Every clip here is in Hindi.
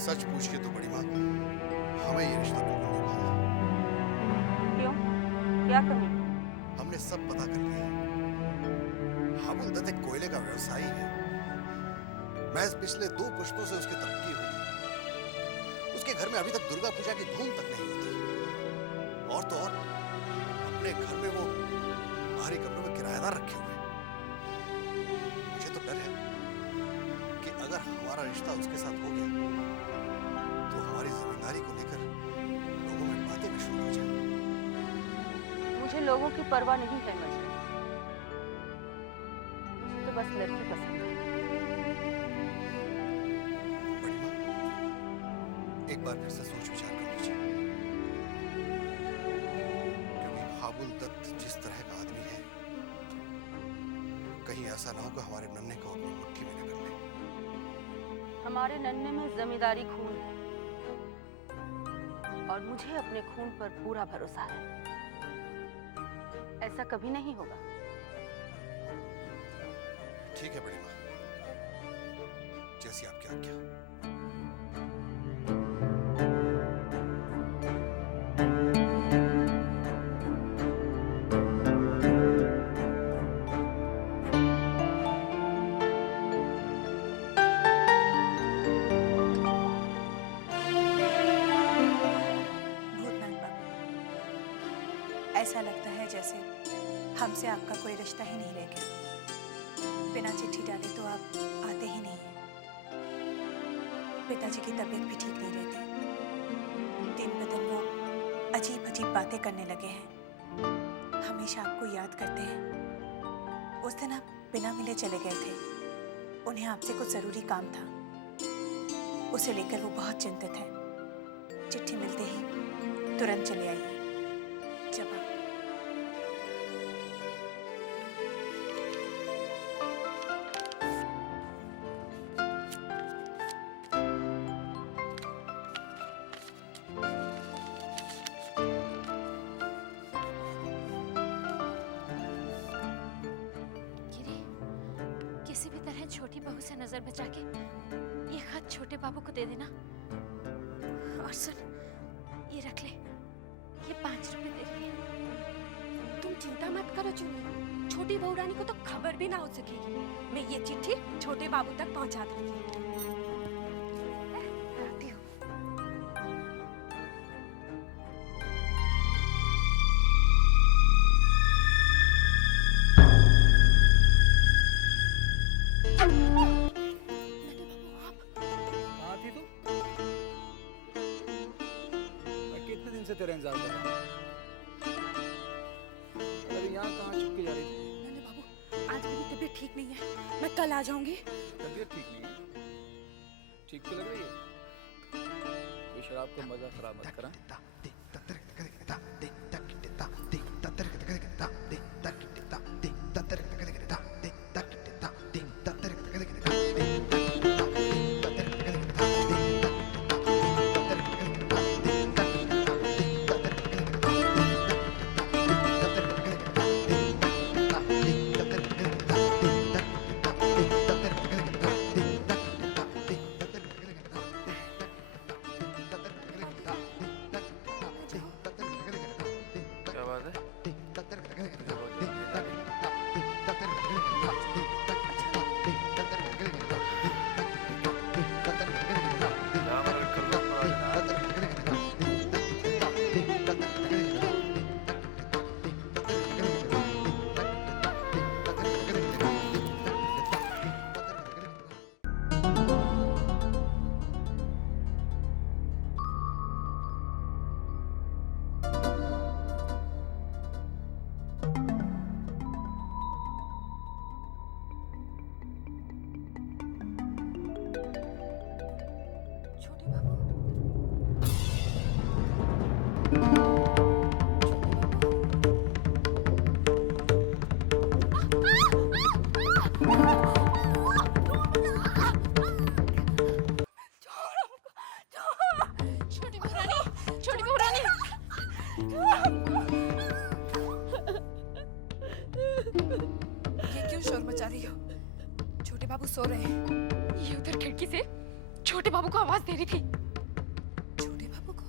सच पूछिए तो बड़ी माँ, हमें ये रिश्ता बिल्कुल नहीं भाया। क्यों? क्या कमी? हमने सब पता कर लिया है। हाबुल दत्त एक कोयले का व्यवसायी है। महज पिछले 2 पुश्तों से उसकी तरक्की हुई। उसके घर में अभी तक दुर्गा पूजा की धूम तक नहीं होती। और तो और अपने घर में वो बाहरी कमरों में किराएदार रखे हुए हैं। मुझे तो डर है कि अगर हमारा रिश्ता उसके साथ हो गया तो हमारी जिम्मेदारी को लेकर लोगों में बातें भी शुरू हो जाएंगी। मुझे लोगों की परवाह नहीं है मजनू। मुझे तो बस लड़की पसंद है। बड़ी माँ, एक बार फिर से सोच विचार कर लीजिए, क्योंकि हाबुल दत्त जिस तरह का आदमी है, कहीं ऐसा ना हो कि हमारे नन्हे को अपनी मुट्ठी में न कर ले। हमारे नन्हे में जमींदारी खून है और मुझे अपने खून पर पूरा भरोसा है। ऐसा कभी नहीं होगा। ठीक है बड़ी माँ, जैसी आपकी आज्ञा। भूतनाथ बाबू, ऐसा लगता है जैसे हमसे आपका कोई रिश्ता ही नहीं रह गया। बिना चिट्ठी डाले तो आप आते ही नहीं हैं। पिताजी की तबीयत भी ठीक नहीं रहती। दिन ब दिन वो अजीब अजीब बातें करने लगे हैं। हमेशा आपको याद करते हैं। उस दिन आप बिना मिले चले गए थे। उन्हें आपसे कुछ जरूरी काम था। उसे लेकर वो बहुत चिंतित है। चिट्ठी मिलते ही तुरंत चले आइए। जब आप गिरी, किसी भी तरह छोटी बहू से नजर बचा के ये खत छोटे बाबू को दे देना। और सुन, ये रख ले, ये 5 रुपए दे रही। तुम चिंता मत करो चुन्नी, छोटी बहू रानी को तो खबर भी ना हो सकेगी। मैं ये चिट्ठी छोटे बाबू तक पहुंचा दूंगी। आती हूँ। कहाँ थी तू? मैं कितने दिन से तेरा इंतजार कर रहा हूँ। अरे यहाँ कहाँ छुप के जा रही थी? नन्हे बाबू, आज मेरी तबीयत ठीक नहीं है, मैं कल आ जाऊंगी। तबीयत ठीक नहीं है? ठीक तो लग रही है। कोई शराब का मजा खराब मत करा। क्या बात है? छोटे बाबू, छोटी बहू रानी, छोटी बहू रानी। ये क्यों शोर मचा रही हो? छोटे बाबू सो रहे हैं। ये उधर खिड़की से छोटे बाबू को आवाज दे रही थी। छोटे बाबू को?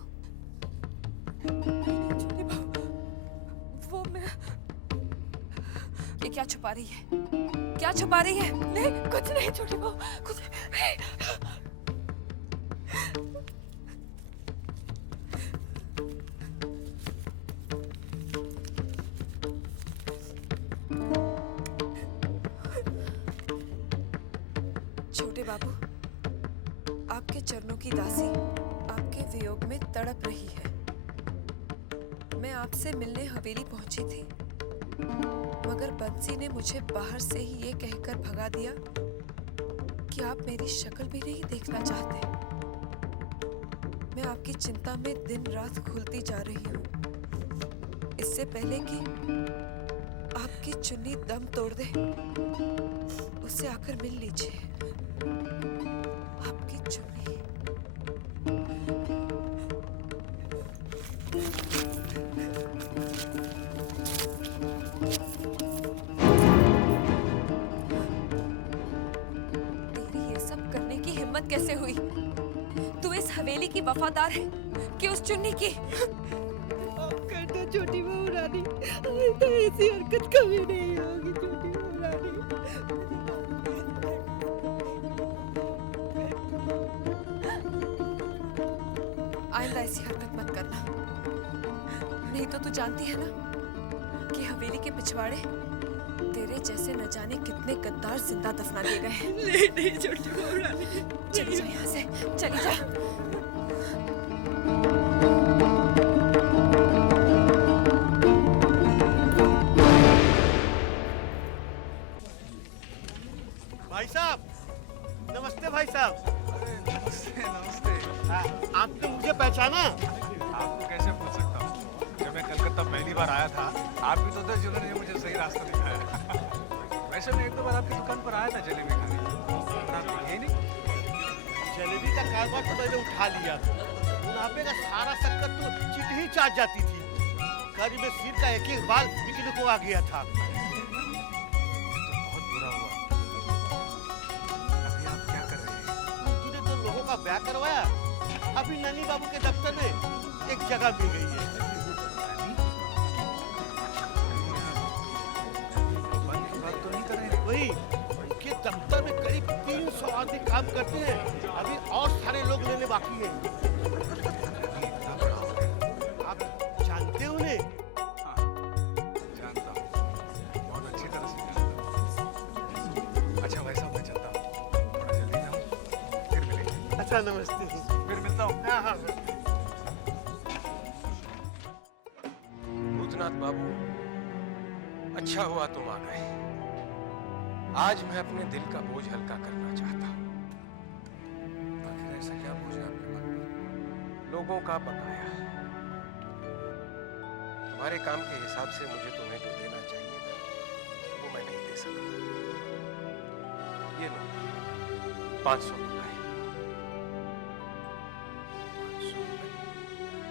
नहीं, छोटे बाबू, वो मैं। ये क्या छुपा रही है? क्या छुपा रही है? नहीं, कुछ नहीं छोटे बाबू, कुछ नहीं। छोटे बाबू, आपके चरणों की दासी आपके वियोग में तड़प रही है। मैं आपसे मिलने हवेली पहुंची थी, मगर बंसी ने मुझे बाहर से ही ये कहकर भगा दिया कि आप मेरी शक्ल भी नहीं देखना चाहते। मैं आपकी चिंता में दिन रात घुलती जा रही हूँ। इससे पहले कि आपकी चुन्नी दम तोड़ दे, उससे आकर मिल लीजिए। आपकी चुन्नी। तेरी ये सब करने की हिम्मत कैसे हुई? तू इस हवेली की वफादार है कि उस चुन्नी की? करना छोटी बहू रानी, तो ऐसी हरकत कभी नहीं होगी छोटी बहू रानी। आइंदा ऐसी हरकत मत करना, नहीं तो तू जानती है ना कि हवेली के पिछवाड़े तेरे जैसे न जाने कितने गद्दार जिंदा दफना दिए गए हैं। नहीं छोटी बहू रानी, चली जा यहाँ से, चली जा। भाई साहब, नमस्ते भाई साहब। नमस्ते नमस्ते। आपने मुझे पहचाना? आपको कैसे पूछ सकता हूँ? जब मैं कलकत्ता पहली बार आया था, आप भी तो थे जिन्होंने मुझे सही रास्ता दिखाया। वैसे मैं एक दो बार आपकी दुकान पर आया था जलेबी खाने, पर आप दिखे ही नहीं। जलेबी का कारोबार तो मैंने उठा लिया। मुनाफे का सारा शक्कर तो चिट ही चाट जाती थी। कर्ज में सिर का एक एक बाल बिकने को आ गया था। तो बहुत बुरा हुआ। अभी आप क्या कर रहे हैं? तूने तो लोगों का ब्याह करवाया। अभी नानी बाबू के दफ्तर में एक जगह मिल गई है। बंद की बात तो नहीं कर रहे हैं? वही के दफ्तर में करीब 300 आदमी काम करते हैं। अभी और सारे लोग लेने बाकी हैं। आप जानते हो उन्हें? हाँ, जानता हूँ, बहुत अच्छी तरह से जानता हूँ। अच्छा भाई साहब, मैं चलता हूँ, थोड़ा जल्दी जाऊँ, फिर मिलेंगे। अच्छा, नमस्ते। फिर मिलता हूँ। हाँ हाँ। भूतनाथ बाबू, अच्छा हुआ तुम आ गए। आज मैं अपने दिल का बोझ हल्का करना चाहता हूँ। आखिर ऐसा क्या बोझ है आपके मन में? लोगों का बकाया। तुम्हारे काम के हिसाब से मुझे तुम्हें जो देना चाहिए था, वो मैं नहीं दे सका। ये लो, 500 रुपए।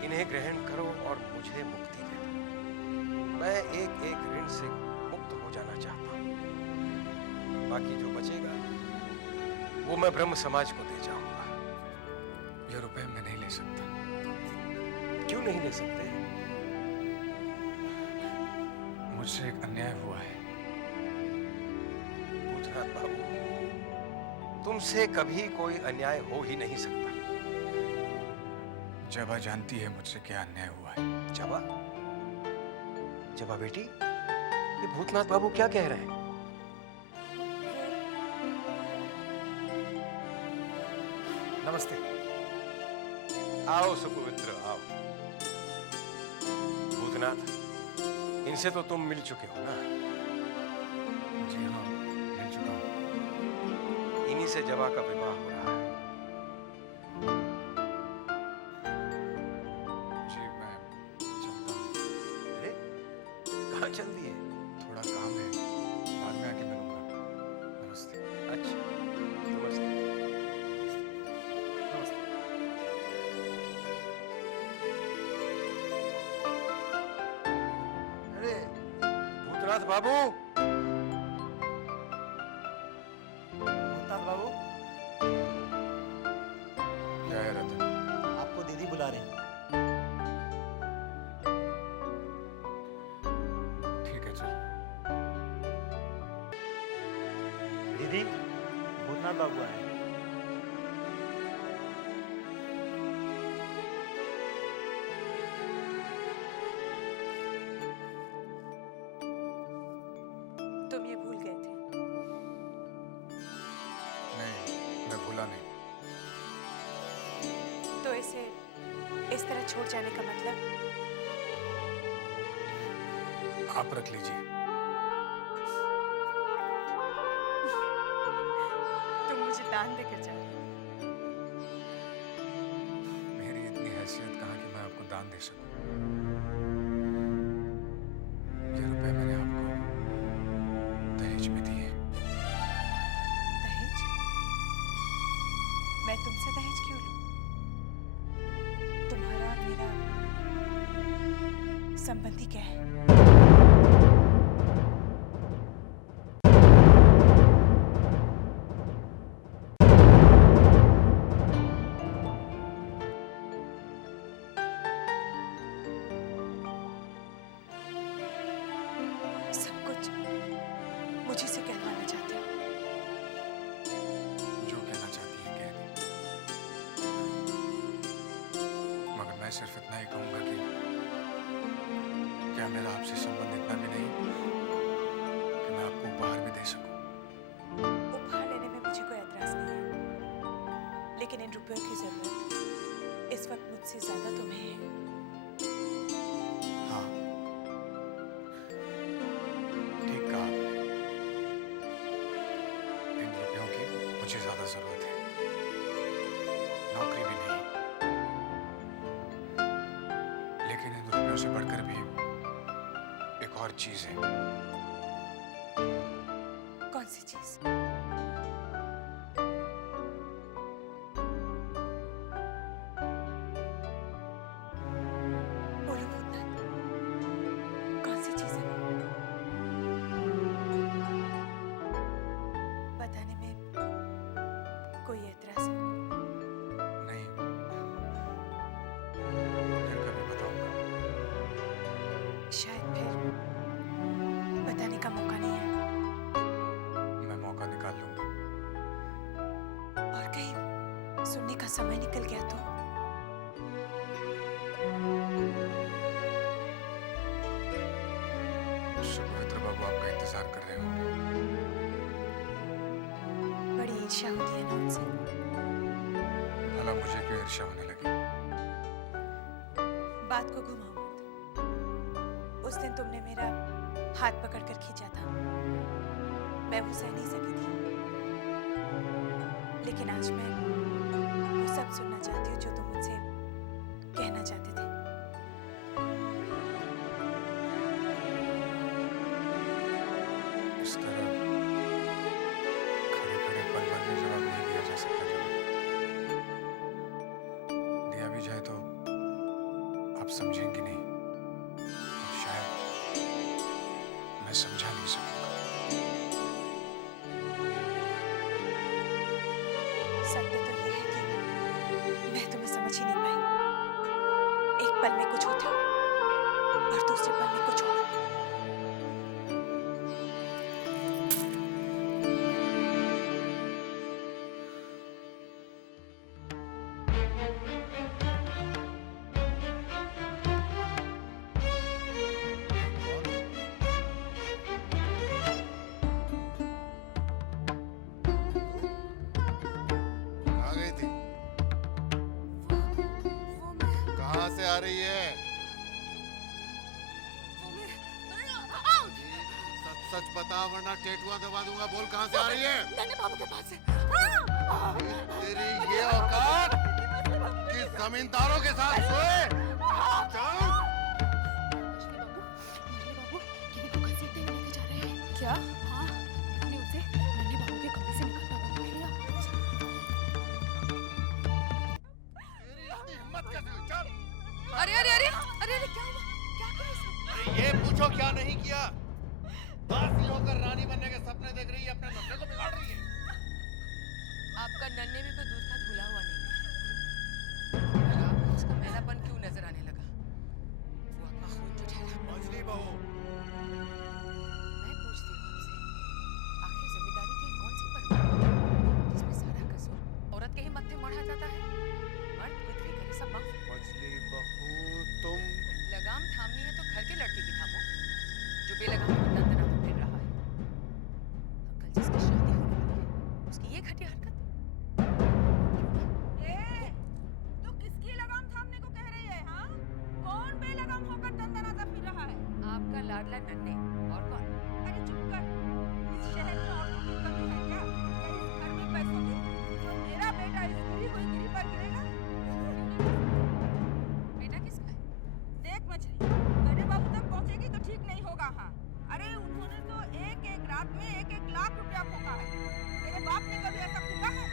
इन्हें ग्रहण करो और मुझे मुक्ति दे दो। मैं एक एक ऋण से मुक्त हो जाना चाहता हूँ। बाकी जो बचेगा वो मैं ब्रह्म समाज को दे जाऊंगा। ये रुपए मैं नहीं ले सकता। क्यों नहीं ले सकते? मुझसे एक अन्याय हुआ है। भूतनाथ बाबू, तुमसे कभी कोई अन्याय हो ही नहीं सकता। जबा जानती है मुझसे क्या अन्याय हुआ है। जबा? जबा बेटी, ये भूतनाथ बाबू क्या कह रहे हैं? नमस्ते। आओ सुपवित्र, आओ। भूतनाथ, इनसे तो तुम मिल चुके हो ना? जी हाँ, मिल चुका हूँ। इन्हीं से जबा का विवाह हो रहा है। जी मैं चलता हूँ। अरे, कहाँ चल दिए? थोड़ा काम है, बाद में आके मिलूंगा। नमस्ते। अच्छा, नमस्ते। अरे भूतनाथ बाबू, भूतनाथ बाबू, क्या है रतन? आपको दीदी बुला रही हैं। ठीक है चल। दीदी भूतनाथ बाबू आए हैं। तुम ये भूल गए थे। नहीं, मैं भूला नहीं। तो इसे इस तरह छोड़ जाने का मतलब? आप रख लीजिए। तुम मुझे दान देकर जा रहे हो। मेरी इतनी हैसियत कहाँ कि मैं आपको दान दे सकूं। ये रुपए मैंने आपको दहेज में दिए। दहेज? मैं तुमसे दहेज क्यों लूं? तुम्हारा और मेरा संबंधी क्या है? सब कुछ मुझे से कहवाना चाहते हो? जो कहना चाहती है कह दी। मगर मैं सिर्फ इतना ही कहूंगा कि क्या मेरा आपसे संबंध इतना भी नहीं कि मैं आपको उपहार भी दे सकूं। उपहार लेने में मुझे कोई एतराज नहीं है, लेकिन इन रुपयों की जरूरत इस वक्त मुझसे ज्यादा तुम्हें है। हाँ, ठीक कहा आपने। इन रुपयों की मुझे ज्यादा जरूरत है, नौकरी भी नहीं। लेकिन इन रुपयों से बढ़कर भी एक और चीज है। कौन सी चीज? बोलो भूतनाथ, कौन सी चीज है वो? बताने में कोई एतराज है? नहीं, फिर कभी बताऊंगा। शायद फिर बताने का मौका नहीं है। मैं मौका निकाल लूंगा। और कहीं सुनने का समय निकल गया तो? सुपवित्र बाबू आपका इंतजार कर रहे होंगे। बड़ी ईर्ष्या होती है ना उनसे। भला मुझे क्यों ईर्ष्या होने लगी? बात को घुमाओ मत। उस दिन तुमने मेरा हाथ पकड़कर खींचा था, मैं वो सह नहीं सकी थी। लेकिन आज मैं वो सब सुनना चाहती हूँ जो तुम मुझसे कहना चाहते थे। इस तरह खड़े खड़े पल भर में जवाब नहीं दिया जा सकता। जवाब दिया भी जाए तो आप समझेंगे नहीं, और शायद मैं समझा नहीं सकूंगा। सत्य तो ये है कि मैं तुम्हें समझ ही नहीं पाई। एक पल में कुछ होते हो और दूसरे पल में कुछ और। कहाँ गई थी? कहाँ से आ रही है? सच सच बता वरना टेटुआ दबा दूंगा। बोल कहाँ से आ रही है? नन्हे बाबू के पास से। तेरी ये औकात कि जमींदारों के साथ सोए? चल। क्या? हाँ, मैंने उसे नन्हे बाबू के कमरे से निकलता हुआ देख लिया। तेरी इतनी हिम्मत कैसे हुई? चल। अरे अरे अरे अरे अरे क्या हुआ? क्या किया इसने? अरे ये पूछो क्या नहीं किया। दासी होकर रानी बनने के सपने देख रही है, अपने नन्हे को बिगाड़ रही है। आपका नन्हे में कोई दूध का धुला हुआ नहीं है। लाडला नन्हे और कौन? अरे चुप कर। इस शहर में औरतों की कमी है क्या? या इस घर में पैसों की? जो मेरा बेटा इस गिरी हुई गिरी पर गिरेगा। बेटा किसका है? देख मछली, बड़े बाबू तक पहुंचेगी तो ठीक नहीं होगा। हाँ, अरे उन्होंने तो एक एक रात में 1-1 लाख रुपया फूका है। तेरे बाप ने कभी ऐसा फूका है?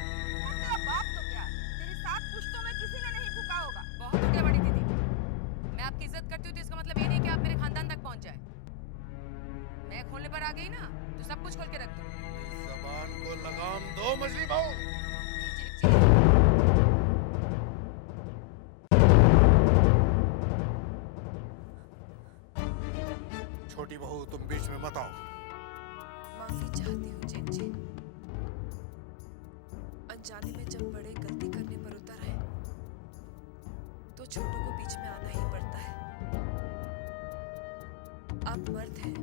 और तेरा बाप तो क्या, तेरी 7 पुश्तों में किसी ने नहीं फूका होगा। बहुत हो गया बड़ी दीदी। मैं आपकी इज्जत करती हूँ तो इसका मतलब ये नहीं कि आप मेरे खानदान तक पहुंच जाए। मैं खोलने पर आ गई ना तो सब कुछ खोल के रख दो। जबान को लगाम दो मछली बहू। छोटी बहू तुम बीच में मत आओ। माफी चाहती हूँ जेठ जी। अनजाने में जब बड़े गलती करने पर उतर आए तो छोटों को बीच में आना ही पड़ता है। आप मर्द हैं,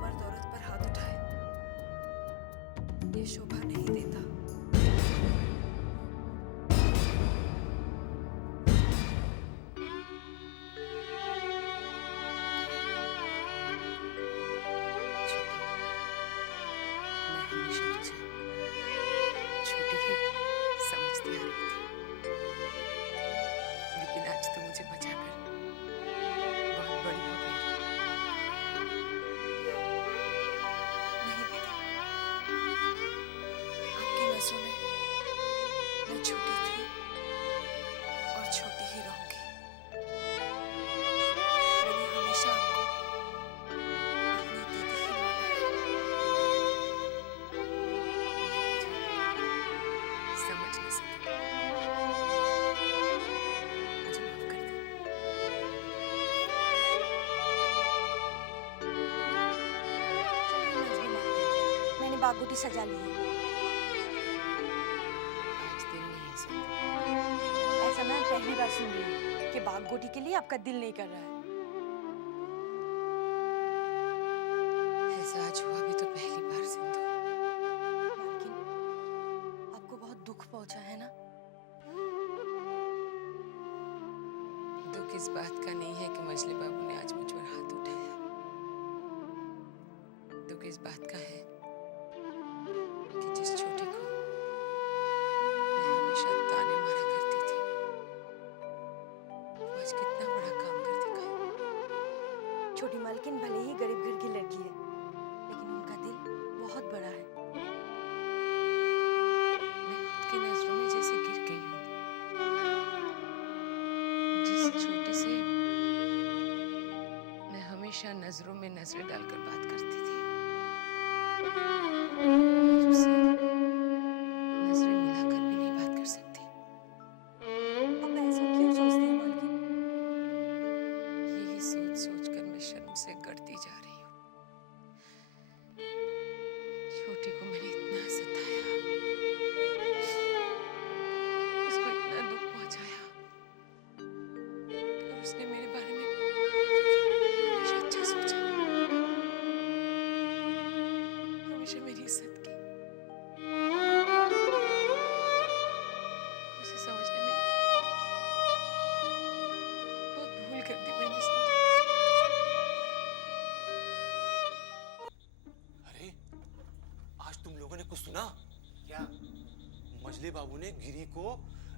मर्द औरत पर हाथ उठाए ये शोभा नहीं देता। मैं हमेशा तुझे छोटी ही समझती आ रही थी, लेकिन आज तो मुझे बचाकर बहुत बड़ी हो गई। नहीं दीदी, आपकी नजरों में मैं छोटी थी और छोटी ही रहूंगी। मैंने हमेशा आपको अपनी दीदी ही माना है। समझ नहीं सकी, मुझे माफ कर दे। मैंने बागोटी सजा ली है। आज दिल नहीं है सिंधु। ऐसा मैं पहली बार सुन रही हूँ कि बागोटी के लिए आपका दिल नहीं कर रहा है। ऐसा आज हुआ भी तो पहली बार सिंधु। मालकिन, आपको बहुत दुख पहुंचा है ना? दुख इस बात का नहीं है कि मजली बाबू ने आज मुझ पर हाथ उठाया। दुख इस बात का है कि जिस छोटी को मैं हमेशा ताने मारा करती थी, वो आज कितना बड़ा काम कर दिखाया। छोटी मालकिन भले ही गरीब घर की लड़की है, लेकिन उनका दिल बहुत बड़ा है। मैं खुद की नजरों में जैसे गिर गई हूँ। जिस छोटी से मैं हमेशा नजरों में नजरें डालकर बात करती थी, आज उससे नजरें मिलाकर भी नहीं बात कर सकती। अब ऐसा क्यों सोचती हैं मालकिन? यही सोच सोच कर मैं शर्म से गड़ती जा रही हूँ। छोटी को मैंने इतना सताया, उसको इतना दुख पहुंचाया, और उसने मेरे बारे में हमेशा अच्छा सोचा, हमेशा मेरी इज्जत की। उसे समझने में बहुत भूल कर दी मैंने सिंधु। अरे आज तुम लोगों ने कुछ सुना क्या? मजले बाबू ने गिरी को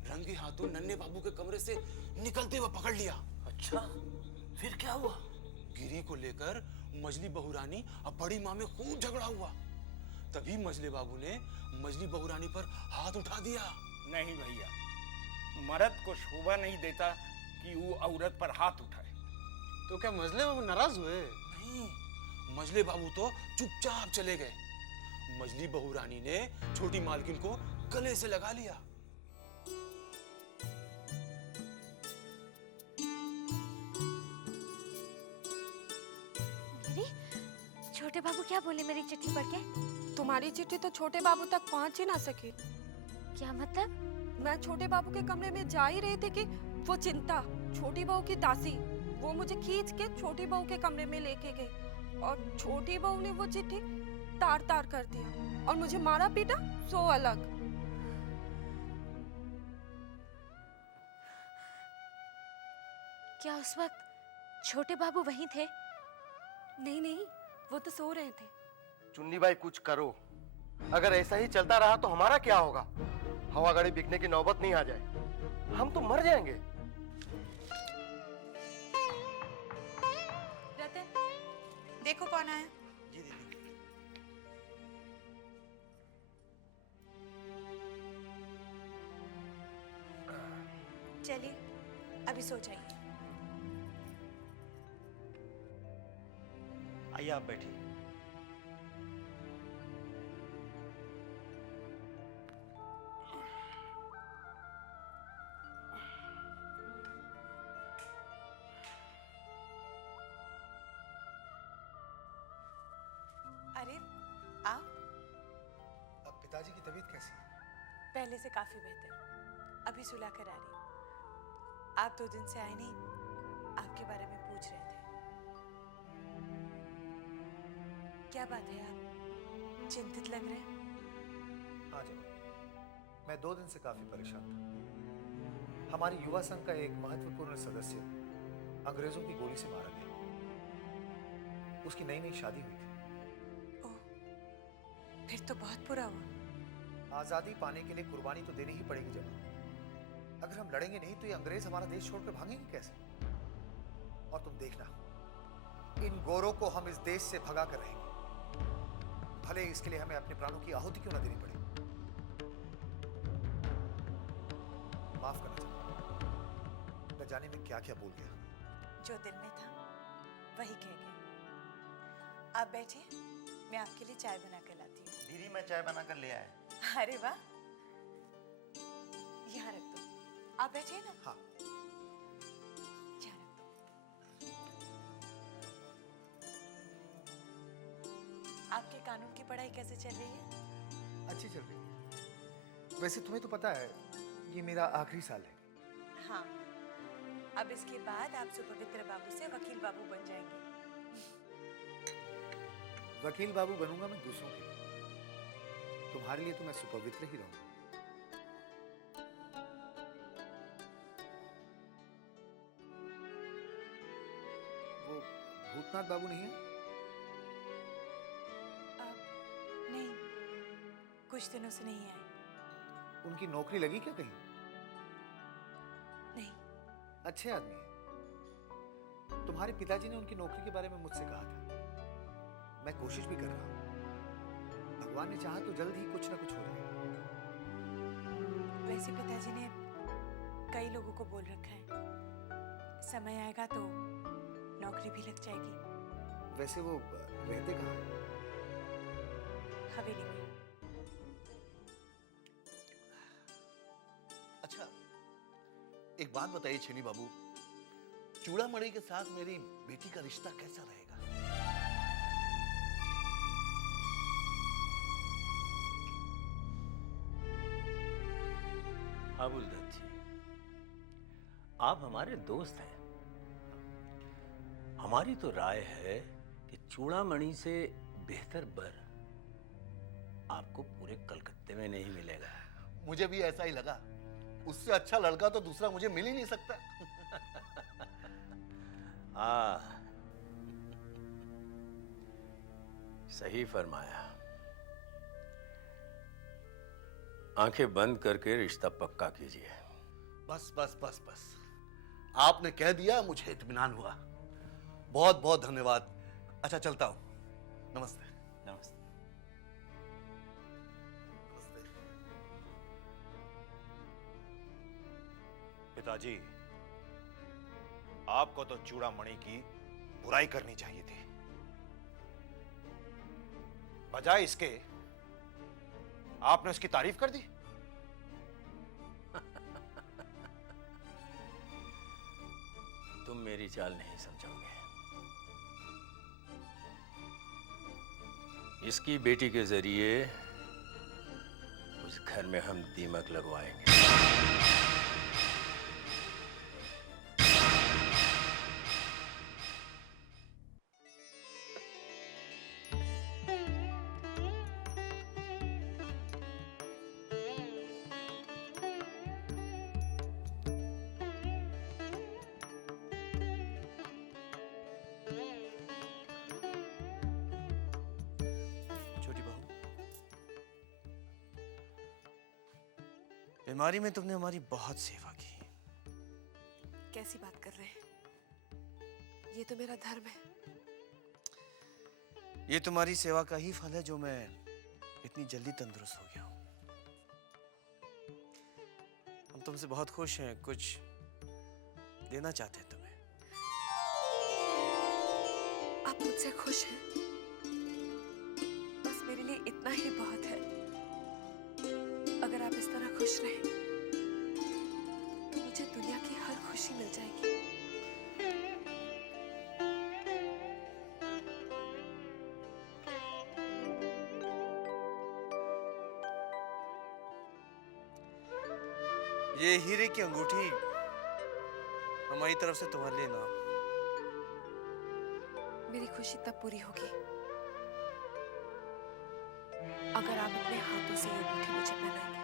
रंगे हाथों नन्हे बाबू के कमरे से निकलते हुए पकड़ लिया। अच्छा, फिर क्या हुआ? गिरी को लेकर मजली बहुरानी और बड़ी माँ में खूब झगड़ा हुआ। तभी मजले बाबू ने मजली बहुरानी पर हाथ उठा दिया। नहीं भैया, मर्द को शोभा नहीं देता कि वो औरत पर हाथ उठाए। तो क्या मजले बाबू नाराज हुए? नहीं, मजले बाबू तो चुपचाप चले गए। मजली बहुरानी ने छोटी मालकिन को गले से लगा लिया। गिरी, छोटे बाबू क्या बोले मेरी चिट्ठी पढ़ के? तुम्हारी चिट्ठी तो छोटे बाबू तक पहुंच ही ना सकी। क्या मतलब? मैं छोटे बाबू के कमरे में जा ही रही थी कि वो चिंता, छोटी बहू की दासी, वो मुझे खींच के छोटी बहू के कमरे में लेके गई और छोटी बहू ने वो चिट्ठी तार तार कर दिया और मुझे मारा पीटा सो अलग। क्या उस वक्त छोटे बाबू वहीं थे? नहीं नहीं, वो तो सो रहे थे। चुन्नी भाई कुछ करो, अगर ऐसा ही चलता रहा तो हमारा क्या होगा? हवा गाड़ी बिकने की नौबत नहीं आ जाए, हम तो मर जाएंगे। रतन, देखो कौन आया। जी दीदी। चलिए अभी सो जाइए। आइए आप बैठिए। अरे आप? अब पिताजी की तबीयत कैसी है? पहले से काफी बेहतर, अभी सुला कर आ रही। आप 2 दिन से आए नहीं, आपके बारे में पूछ रहे थे। क्या बात है, आप चिंतित लग रहे हैं? हाँ जनाब, मैं 2 दिन से काफी परेशान था। हमारे युवा संघ का एक महत्वपूर्ण सदस्य अंग्रेजों की गोली से मारा गया। उसकी नई नई शादी हुई थी। फिर तो बहुत बुरा हुआ। आजादी पाने के लिए कुर्बानी तो देनी ही पड़ेगी जनाब। अगर हम लड़ेंगे नहीं तो ये अंग्रेज हमारा देश छोड़कर भागेंगे कैसे? और तुम देखना, इन गोरों को हम इस देश से भगा कर रहेंगे, भले इसके लिए हमें अपने प्राणों की आहुति क्यों ना देनी पड़े। माफ करना चाहूंगा, न जाने में क्या क्या बोल गया। जो दिल में था वही कह गया। आप बैठिए, मैं आपके लिए चाय बना कर लाती हूँ। दीदी मैं चाय बना कर ले आया। अरे वाह, यहाँ रख दो। आप बैठिए ना। हाँ। यहाँ रख दो। आपके कानून की पढ़ाई कैसे चल रही है? अच्छी चल रही है। वैसे तुम्हें तो पता है ये मेरा आखिरी साल है। हाँ, अब इसके बाद आप सुपवित्र बाबू से वकील बाबू बन जाएंगे। वकील बाबू बनूंगा मैं दूसरों के लिए, तुम्हारे लिए तो मैं सुपवित्र ही रहूंगा। वो भूतनाथ बाबू नहीं है? नहीं, कुछ दिनों से नहीं आए। उनकी नौकरी लगी क्या कहीं? नहीं। अच्छे आदमी हैं। तुम्हारे पिताजी ने उनकी नौकरी के बारे में मुझसे कहा था। मैं कोशिश भी कर रहा हूं, भगवान ने चाहा तो जल्द ही कुछ ना कुछ हो जाएगा। वैसे पिताजी ने कई लोगों को बोल रखा है, समय आएगा तो नौकरी भी लग जाएगी। वैसे वो रहते कहाँ हैं? हवेली में। अच्छा, एक बात बताइए छेनी बाबू, चूड़ामणि के साथ मेरी बेटी का रिश्ता कैसा रहेगा? अबुल दत्त जी, आप हमारे दोस्त हैं। हमारी तो राय है कि चूड़ामणि से बेहतर बर आपको पूरे कलकत्ते में नहीं मिलेगा। मुझे भी ऐसा ही लगा। उससे अच्छा लड़का तो दूसरा मुझे मिल ही नहीं सकता। हाँ, सही फरमाया। आंखें बंद करके रिश्ता पक्का कीजिए। बस बस बस बस, आपने कह दिया, मुझे इत्मीनान हुआ। बहुत बहुत धन्यवाद। अच्छा चलता हूं। नमस्ते। नमस्ते। पिताजी, आपको तो चूड़ामणि की बुराई करनी चाहिए थी। बजाय इसके आपने उसकी तारीफ कर दी। तुम मेरी चाल नहीं समझोगे। इसकी बेटी के जरिए उस घर में हम दीमक लगवाएंगे। बीमारी में तुमने हमारी बहुत सेवा की। कैसी बात कर रहे हैं? ये तो मेरा धर्म है। ये तुम्हारी सेवा का ही फल है जो मैं इतनी जल्दी तंदुरुस्त हो गया हूं। हम तुमसे बहुत खुश हैं, कुछ देना चाहते हैं तुम्हें। आप मुझसे खुश हैं? बस मेरे लिए इतना ही बहुत है। अगर आप इस तरह खुश रहें तो मुझे दुनिया की हर खुशी मिल जाएगी। ये हीरे की अंगूठी हमारी तरफ से तुम्हारे लिए नाम। मेरी खुशी तब पूरी होगी अगर आप अपने हाथों से ये अंगूठी मुझे पहनाएंगे।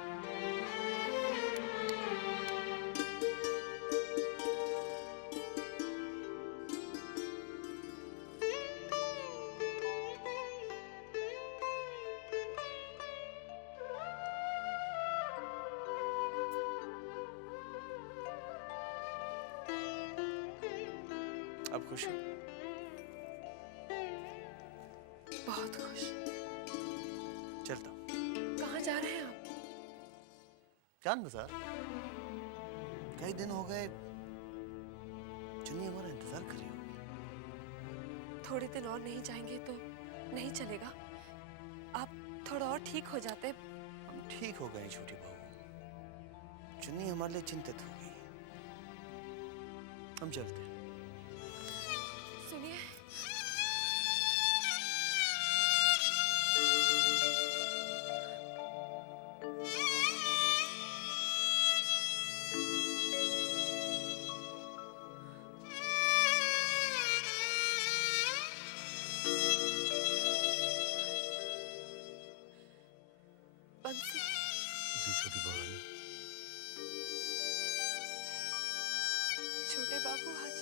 अब खुश हो? बहुत खुश। चलता हूं। कहाँ जा रहे हैं आप? जान बाजार। कई दिन हो गए, चुन्नी हमारा इंतजार कर रही होगी। थोड़े दिन और नहीं जाएंगे तो नहीं चलेगा। आप थोड़ा और ठीक हो जाते। हम ठीक हो गए छोटी बहू। चुन्नी हमारे लिए चिंतित हो गई। हम चलते हैं। सुनिए, बंसी। जी छोटी बहू। छोटे बाबू आज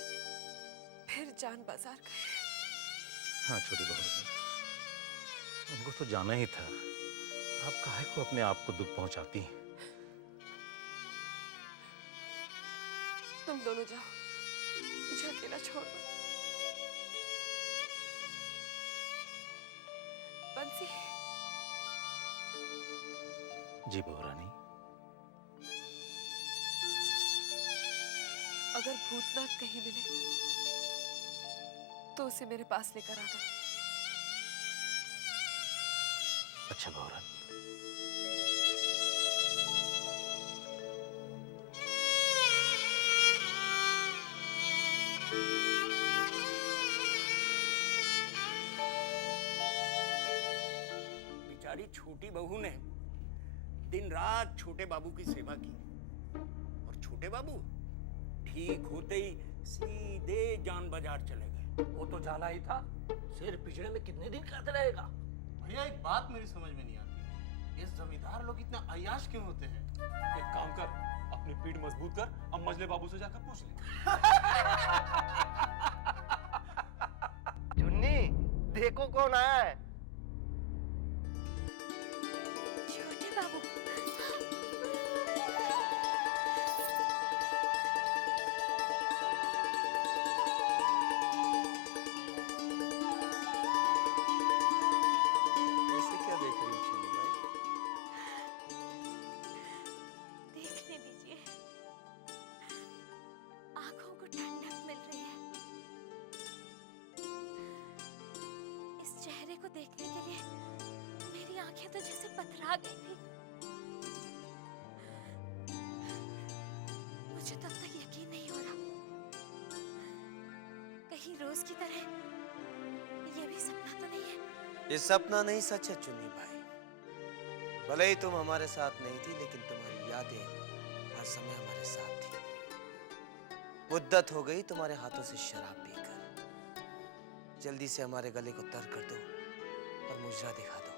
फिर जान बाजार गए। हाँ छोटी बहू, उनको तो जाना ही था। आप काहे को अपने आप को दुख पहुंचाती हैं? तुम दोनों जाओ, मुझे अकेला छोड़ दो। बंसी। जी बहू रानी। अगर भूतनाथ कहीं मिले तो उसे मेरे पास लेकर आना। अच्छा बहू रानी। बेचारी छोटी बहू ने दिन रात छोटे बाबू की सेवा की और छोटे बाबू ठीक होते ही सीधे जान बाजार चले गए। वो तो जाना ही था। शेर पिछड़े में कितने दिन खाते रहेगा? भैया एक बात मेरी समझ में नहीं आती, ये जमींदार लोग इतना अय्याश क्यों होते हैं? एक काम कर, अपनी पीठ मजबूत कर, अब मजले बाबू से जाकर पूछ ले। चुन्नी, देखो कौन आया है। छोटे बाबू। ऐसे क्या देख रही हो चुन्नी भाई? देखने दीजिए, आंखों को ठंडक मिल रही है। इस चेहरे को देखने के लिए मेरी आंखें तो जैसे पथरा गई थी। मुझे तब तक यकीन नहीं हो रहा, कहीं रोज की तरह ये भी सपना तो नहीं है। ये सपना नहीं, सच है चुन्नी भाई। भले ही तुम हमारे साथ नहीं थी, लेकिन तुम्हारी यादें हर समय हमारे साथ थी। मुद्दत हो गई तुम्हारे हाथों से शराब पीकर। जल्दी से हमारे गले को तर कर दो और मुजरा दिखा दो।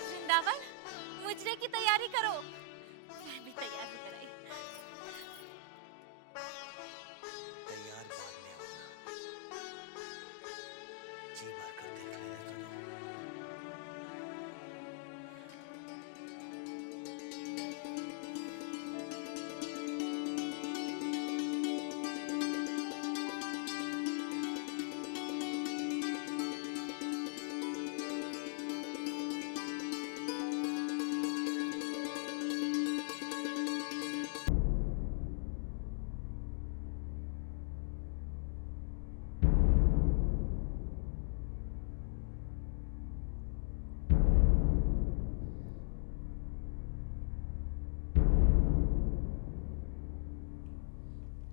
वृंदावन, मुजरे की तैयारी करो। मैं भी तैयार होकर आई। तैयार बाद में होना, जी भर कर देख लेने तो दो।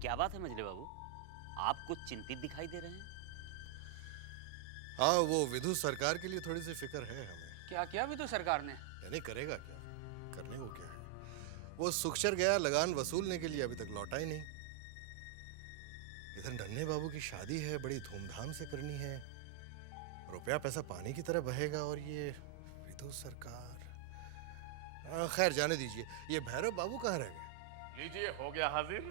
क्या बात है मजले बाबू, आप कुछ चिंतित दिखाई दे रहे हैं? हाँ, वो विधु सरकार के लिए थोड़ी सी फिक्र है हमें। क्या किया विधु सरकार ने? नहीं करेगा क्या, करने को क्या है। वो सुखचर गया लगान वसूलने के लिए, अभी तक लौटा ही नहीं। इधर नन्हे बाबू की शादी है, बड़ी धूमधाम से करनी है, रुपया पैसा पानी की तरह बहेगा, और ये विधु सरकार। खैर जाने दीजिए। ये भैरव बाबू कहाँ रह गए? लीजिए, हो गया हाजिर।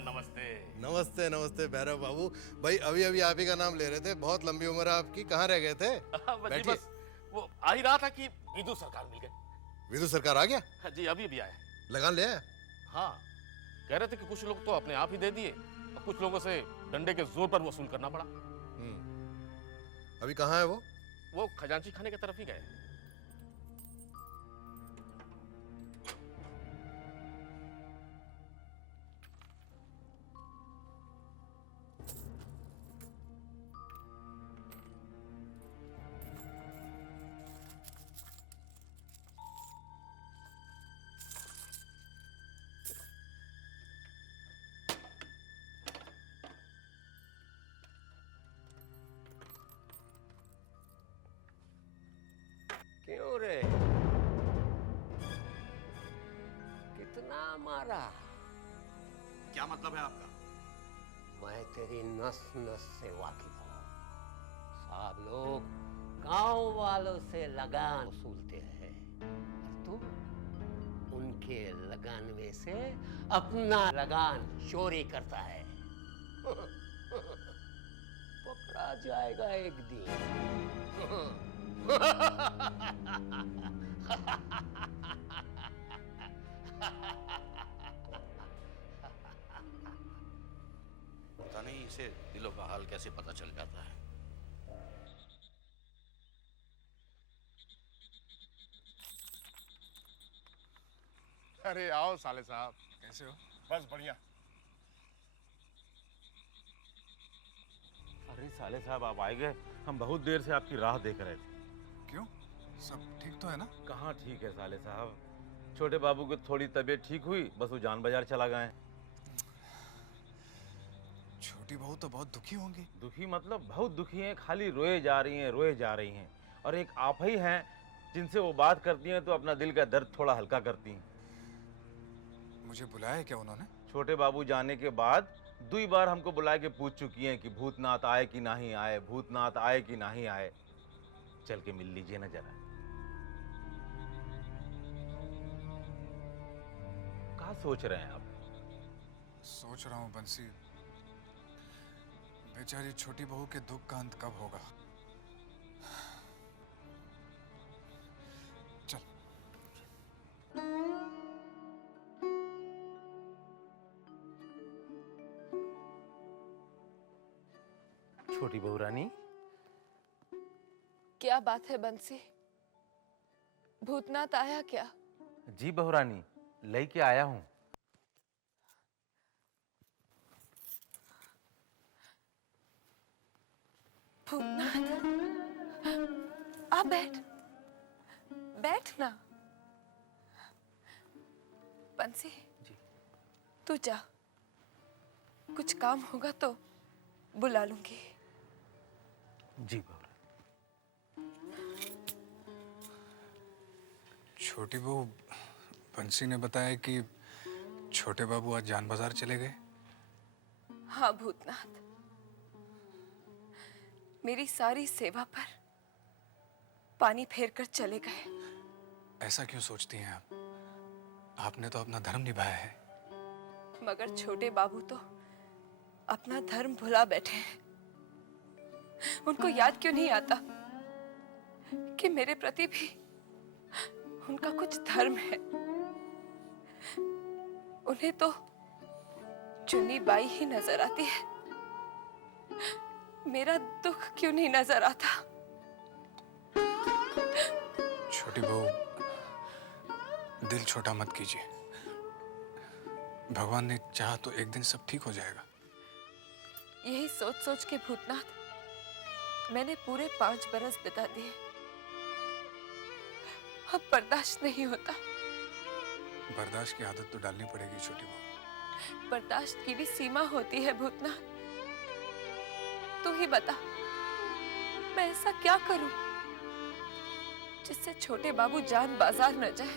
नमस्ते। नमस्ते नमस्ते भैरव बाबू। भाई अभी अभी आप ही का नाम ले रहे थे, बहुत लंबी उम्र है आपकी, कहाँ रह गए थे? बैठिए। बस वो आ ही रहा था कि विधु सरकार मिल गए। विधु सरकार आ गया? हाँ जी, अभी अभी आया। लगान ले आया? हाँ, कह रहे थे कि कुछ लोग तो अपने आप ही दे दिए और कुछ लोगों से डंडे के जोर पर वसूल करना पड़ा। अभी कहाँ है वो? वो खजांची खाने की तरफ ही गए। क्यों रे, कितना मारा? क्या मतलब है आपका? मैं तेरी नस नस से वाकिफ हूँ। सब लोग गांव वालों से लगान वसूलते हैं और तू उनके लगान में से अपना लगान चोरी करता है। पकड़ा जाएगा एक दिन। पता नहीं इसे दिलों का हाल कैसे पता चल जाता है। अरे आओ साले साहब, कैसे हो? बस बढ़िया। अरे साले साहब, आप आए गए। हम बहुत देर से आपकी राह देख रहे थे। क्यों, सब ठीक तो है ना? कहाँ ठीक है साले साहब, छोटे बाबू की थोड़ी तबीयत ठीक हुई, बस वो जान बाजार चला गए। छोटी बहू तो बहुत दुखी होंगी। दुखी मतलब बहुत दुखी हैं, खाली रोए जा रही हैं, रोए जा रही हैं। और एक आप ही हैं जिनसे वो बात करती हैं तो अपना दिल का दर्द थोड़ा हल्का करती हैं। मुझे बुलाया क्या उन्होंने? छोटे बाबू जाने के बाद 2 बार हमको बुला के पूछ चुकी हैं कि भूतनाथ आए कि नहीं आए, भूतनाथ आए कि नहीं आए। चल के मिल लीजिए ना जरा। क्या सोच रहे हैं आप? सोच रहा हूँ बंसी, बेचारी छोटी बहू के दुख का अंत कब होगा। चल। छोटी बहू रानी, क्या बात है बंसी, भूतनाथ आया क्या? जी बहू रानी, लेके आया हूँ। भूतनाथ, आ बैठ, बैठ ना। बंसी, तू जा, कुछ काम होगा तो बुला लूंगी। जी बहू। छोटी बहू, बंसी ने बताया कि छोटे बाबू आज जान बाजार चले गए। हाँ भूतनाथ, मेरी सारी सेवा पर पानी फेर कर चले गए। ऐसा क्यों सोचती हैं आप? आपने तो अपना धर्म निभाया है। मगर छोटे बाबू तो अपना धर्म भुला बैठे हैं। उनको याद क्यों नहीं आता कि मेरे प्रति भी उनका कुछ धर्म है। उन्हें तो चुन्नी बाई ही नजर आती है। मेरा दुख क्यों नहीं नजर आता? छोटी बहू, दिल छोटा मत कीजिए। भगवान ने चाहा तो एक दिन सब ठीक हो जाएगा। यही सोच सोच के भूतनाथ मैंने पूरे 5 बरस बिता दिए। अब बर्दाश्त नहीं होता। बर्दाश्त की आदत तो डालनी पड़ेगी छोटी बहू। बर्दाश्त की भी सीमा होती है भूतनाथ। तू ही बता, मैं ऐसा क्या करूं जिससे छोटे बाबू जान बाजार न जाए।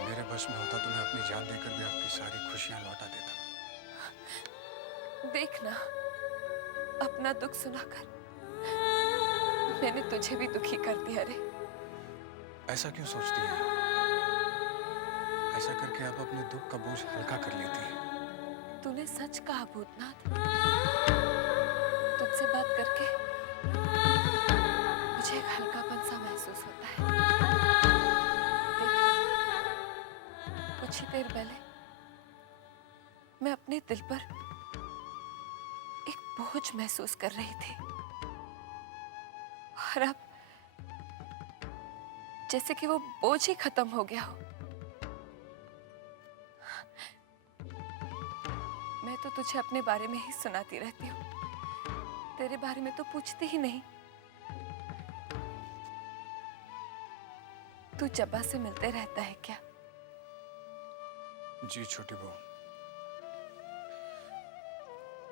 मेरे बस में होता तो मैं अपनी जान देकर भी आपकी सारी खुशियां लौटा देता। देखना, अपना दुख सुनाकर मैंने तुझे भी दुखी कर दिया रे। ऐसा क्यों सोचती हैं? ऐसा करके आप अपने दुख का बोझ हल्का कर लेती हैं। तूने सच कहा भूतनाथ। तुझसे बात करके मुझे एक हल्कापन सा महसूस होता है। देखना, कुछ ही देर पहले मैं अपने दिल पर एक बोझ महसूस कर रही थी, और अब जैसे कि वो बोझ ही खत्म हो गया हो। मैं तो तुझे अपने बारे में ही सुनाती रहती हूँ, तेरे बारे में तो पूछती ही नहीं। तू जब्बा से मिलते रहता है क्या? जी छोटी बहू,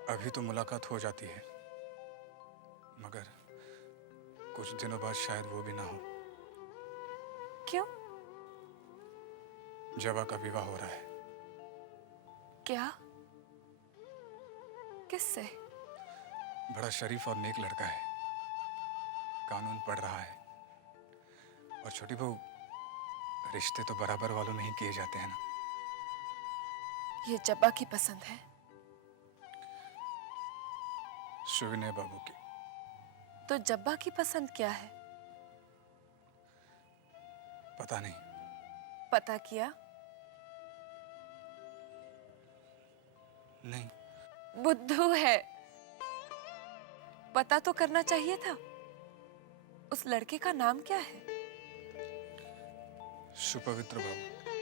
अभी तो मुलाकात हो जाती है, मगर कुछ दिनों बाद शायद वो भी ना हो। क्यों? जबा का विवाह हो रहा है। क्या? किससे? बड़ा शरीफ और नेक लड़का है, कानून पढ़ रहा है। और छोटी बहू, रिश्ते तो बराबर वालों में ही किए जाते हैं ना। ये जब्बा की पसंद है? सुविनय बाबू की। तो जब्बा की पसंद क्या है? पता नहीं। पता किया? नहीं। बुद्धू है, पता तो करना चाहिए था। उस लड़के का नाम क्या है? सुपवित्र बाबू।